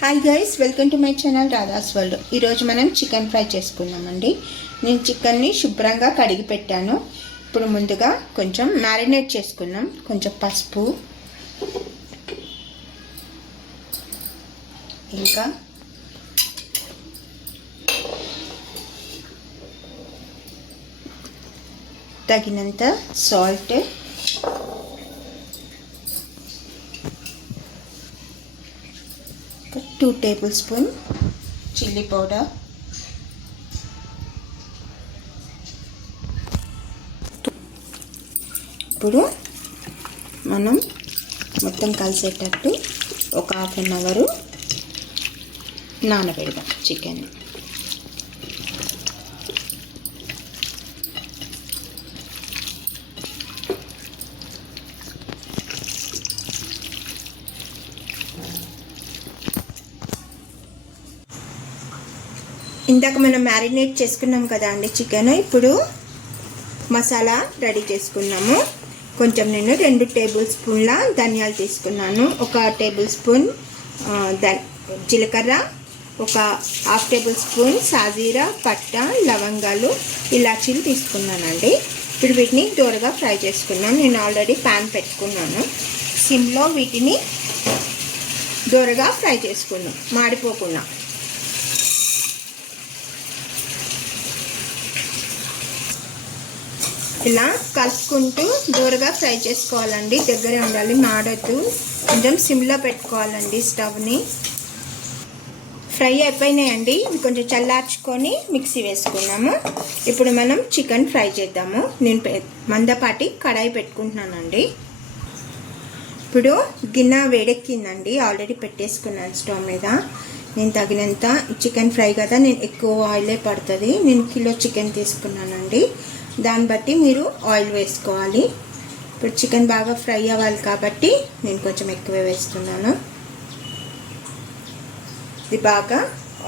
Hi guys, welcome to my channel Radha's world. ఈరోజు మనం chicken fry చేసుకుందామండి. నేను చికెన్ని శుభ్రంగా కడిగి పెట్టాను. ఇప్పుడు ముందుగా కొంచెం మ్యారినేట్ చేసుకుందాం. కొంచెం పసుపు, ఇంకా తగినంత సాల్ట్, 2 tablespoons చిల్లీ పౌడర్, ఇప్పుడు మనం మొత్తం కలిసేటట్టు ఒక హాఫ్ అన్ అవర్ నానబెడదాం చికెన్. ఇందాక మనం మ్యారినేట్ చేసుకున్నాం కదా అండి చికెన్. ఇప్పుడు మసాలా రెడీ చేసుకున్నాము. కొంచెం నేను 2 టేబుల్ స్పూన్ల ధనియాలు తీసుకున్నాను, 1 టేబుల్ స్పూన్ జీలకర్ర, 1/2 టేబుల్ స్పూన్ సాజీరా, పట్ట, లవంగాలు, ఇలాచీలు తీసుకున్నానండి. ఇప్పుడు వీటిని దూరగా ఫ్రై చేసుకున్నాం. నేను ఆల్రెడీ ప్యాన్ పెట్టుకున్నాను. సిమ్లో వీటిని దూరగా ఫ్రై చేసుకున్నాం, మాడిపోకుండా. ఇలా కలుపుకుంటూ దూరగా ఫ్రై చేసుకోవాలండి. దగ్గరే ఉండాలి, మాడద్దు. కొంచెం సిమ్లో పెట్టుకోవాలండి స్టవ్ని. ఫ్రై అయిపోయినాయండి. ఇవి కొంచెం చల్లార్చుకొని మిక్సీ వేసుకున్నాము. ఇప్పుడు మనం చికెన్ ఫ్రై చేద్దాము. నేను మందపాటి కడాయి పెట్టుకుంటున్నానండి. ఇప్పుడు గిన్నె వేడెక్కిందండి, ఆల్రెడీ పెట్టేసుకున్నాను స్టవ్ మీద. నేను తగినంత చికెన్ ఫ్రై కదా, నేను ఎక్కువ ఆయిలే పడుతుంది. నేను కిలో చికెన్ తీసుకున్నానండి. దాన్ని బట్టి మీరు ఆయిల్ వేసుకోవాలి. ఇప్పుడు చికెన్ బాగా ఫ్రై అవ్వాలి కాబట్టి నేను కొంచెం ఎక్కువ వేస్తున్నాను. ఇది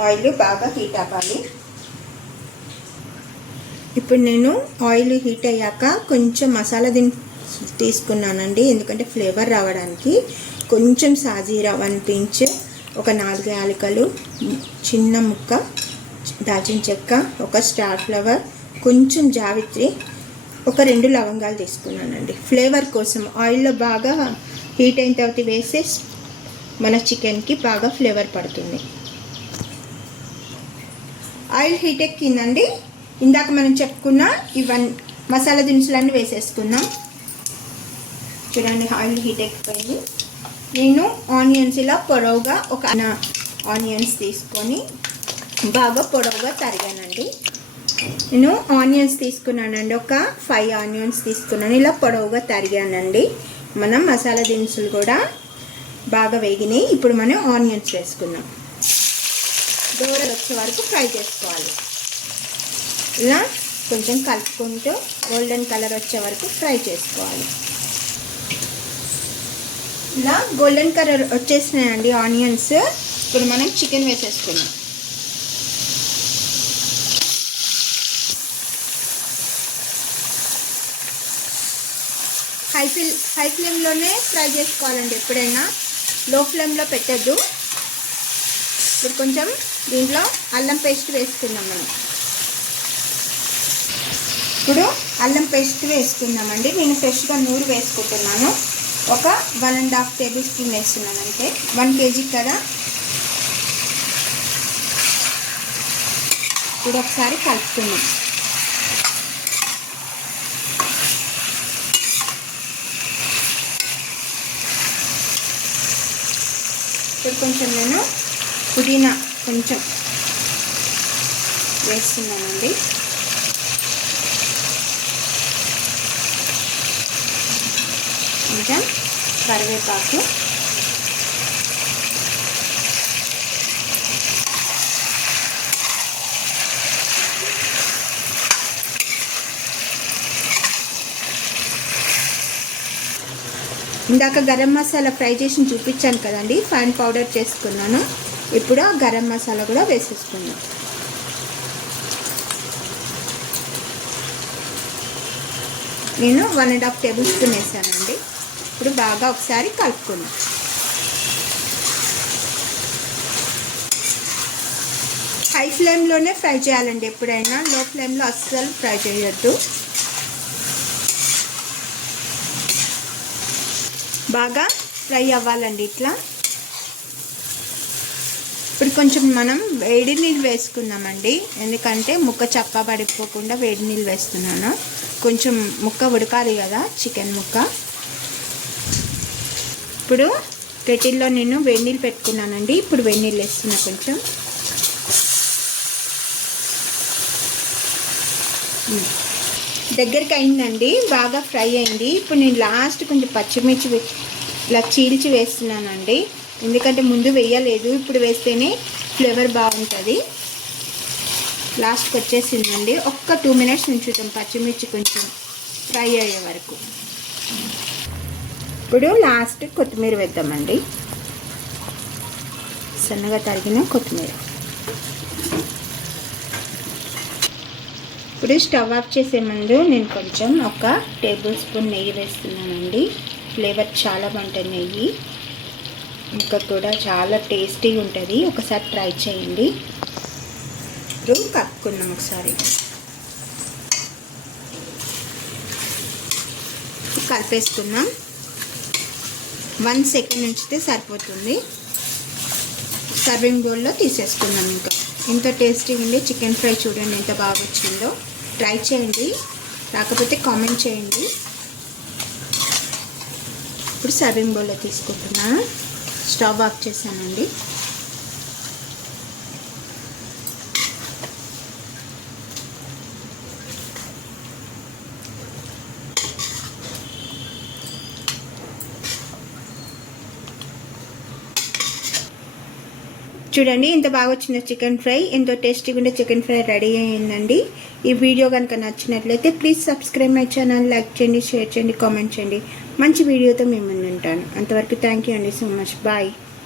ఆయిల్ బాగా హీట్ అవ్వాలి. ఇప్పుడు నేను ఆయిల్ హీట్ అయ్యాక కొంచెం మసాలా తీసుకున్నానండి, ఎందుకంటే ఫ్లేవర్ రావడానికి. కొంచెం సాజీరా 1 pinch, ఒక 4 యాలకులు, చిన్న ముక్క దాల్చిన చెక్క, ఒక స్టార్ ఫ్లవర్, కొంచెం జావిత్రి, ఒక 2 లవంగాలు తీసుకున్నానండి. ఫ్లేవర్ కోసం ఆయిల్లో బాగా హీట్ అయిన తర్వాత వేస్తే మన చికెన్కి బాగా ఫ్లేవర్ పడుతుంది. ఆయిల్ హీట్ ఎక్కిందండి. ఇందాక మనం చెప్పుకున్న ఇవన్నీ మసాలా దినుసులన్నీ వేసేసుకుందాం. చూడండి, ఆయిల్ హీట్ ఎక్కిపోయింది. నేను ఆనియన్స్ ఇలా పొడవుగా ఒక ఆనియన్స్ తీసుకొని బాగా పొడవుగా తరిగానండి. నేను ఆనియన్స్ తీసుకున్నానండి, ఒక 5 ఆనియన్స్ తీసుకున్నాను. ఇలా పొడవుగా తరిగానండి. మనం మసాలా దినుసులు కూడా బాగా వేగినాయి. ఇప్పుడు మనం ఆనియన్స్ వేసుకున్నాం. దూరలు వచ్చే వరకు ఫ్రై చేసుకోవాలి. ఇలా కొంచెం కలుపుకుంటూ గోల్డెన్ కలర్ వచ్చే వరకు ఫ్రై చేసుకోవాలి. ఇలా గోల్డెన్ కలర్ వచ్చేసినాయండి ఆనియన్స్. ఇప్పుడు మనం చికెన్ వేసేసుకున్నాం. హై ఫ్లేమ్లోనే ఫ్రై చేసుకోవాలండి ఎప్పుడైనా, లో ఫ్లేమ్లో పెట్టద్దు. ఇప్పుడు కొంచెం దీంట్లో అల్లం పేస్ట్ వేసుకుందాం మనం. ఇప్పుడు అల్లం పేస్ట్ వేసుకుందామండి. నేను ఫ్రెష్గా నూరు వేసుకుంటున్నాను. ఒక 1.5 టేబుల్ స్పూన్ వేస్తున్నాను, అంటే 1 kg కదా. ఇప్పుడు ఒకసారి కలుపుకుందాం. ఇప్పుడు కొంచెం నేను పుదీనా కొంచెం వేస్తున్నానండి. కొంచెం కరివేపాకు, ఇందాక గరం మసాలా ఫ్రై చేసి చూపించాను కదండి, ఫైన్ పౌడర్ చేసుకున్నాను. ఇప్పుడు ఆ గరం మసాలా కూడా వేసేసుకున్నాను. నేను 1.5 టేబుల్ స్పూన్ వేసానండి. ఇప్పుడు బాగా ఒకసారి కలుపుకుందాం. హై ఫ్లేమ్లోనే ఫ్రై చేయాలండి ఎప్పుడైనా, లో ఫ్లేమ్లో అస్సలు ఫ్రై చేయొద్దు. బాగా ఫ్రై అవ్వాలండి ఇట్లా. ఇప్పుడు కొంచెం మనం వేడి నీళ్ళు వేసుకుందామండి, ఎందుకంటే ముక్క చప్ప పడిపోకుండా వేడి నీళ్ళు వేస్తున్నాను. కొంచెం ముక్క ఉడకాలి కదా, చికెన్ ముక్క. ఇప్పుడు కెటిల్లో నేను వేడి నీళ్ళు పెట్టుకున్నానండి. ఇప్పుడు వేడి నీళ్ళు వేస్తున్నా. కొంచెం దగ్గరికి అయిందండి, బాగా ఫ్రై అయింది. ఇప్పుడు నేను లాస్ట్ కొంచెం పచ్చిమిర్చి ఇలా చీల్చి వేస్తున్నానండి, ఎందుకంటే ముందు వేయలేదు, ఇప్పుడు వేస్తేనే ఫ్లేవర్ బాగుంటుంది. లాస్ట్కి వచ్చేసిందండి. ఒక్క 2 minutes ఉంచుతాం పచ్చిమిర్చి కొంచెం ఫ్రై అయ్యే వరకు. ఇప్పుడు లాస్ట్ కొత్తిమీర వేద్దామండి, సన్నగా తరిగిన కొత్తిమీర. ఇప్పుడు స్టవ్ ఆఫ్ చేసే ముందు నేను కొంచెం 1 tablespoon నెయ్యి వేస్తున్నానండి. ఫ్లేవర్ చాలా బాగుంటుంది నెయ్యి, ఇంకా కూడా చాలా టేస్టీగా ఉంటుంది. ఒకసారి ట్రై చేయండి. ఇప్పుడు కలుపుకుందాం ఒకసారి. కలిపేసుకుందాం. 1 second ఉంచితే సరిపోతుంది. సర్వింగ్ బౌల్లో తీసేసుకుందాం. ఇంకా ఎంతో టేస్టీగా ఉండే చికెన్ ఫ్రై చూడండి ఎంత బాగా వచ్చిందో. ట్రై చేయండి, రాకపోతే కామెంట్ చేయండి. ఇప్పుడు సర్వింగ్ బౌల్లో తీసుకుంటున్నాను. స్టవ్ ఆఫ్ చేశానండి. చూడండి ఎంత బాగా వచ్చిందో చికెన్ ఫ్రై. ఎంతో టేస్టీగా ఉండే చికెన్ ఫ్రై రెడీ అయ్యిందండి. ఈ వీడియో కనుక నచ్చినట్లయితే please subscribe my channel, like చేయండి, షేర్ చేయండి, కామెంట్ చేయండి. మంచి వీడియోతో మేము ముందు ఉంటాను. అంతవరకు థ్యాంక్ యూ అండి సో మచ్. బాయ్.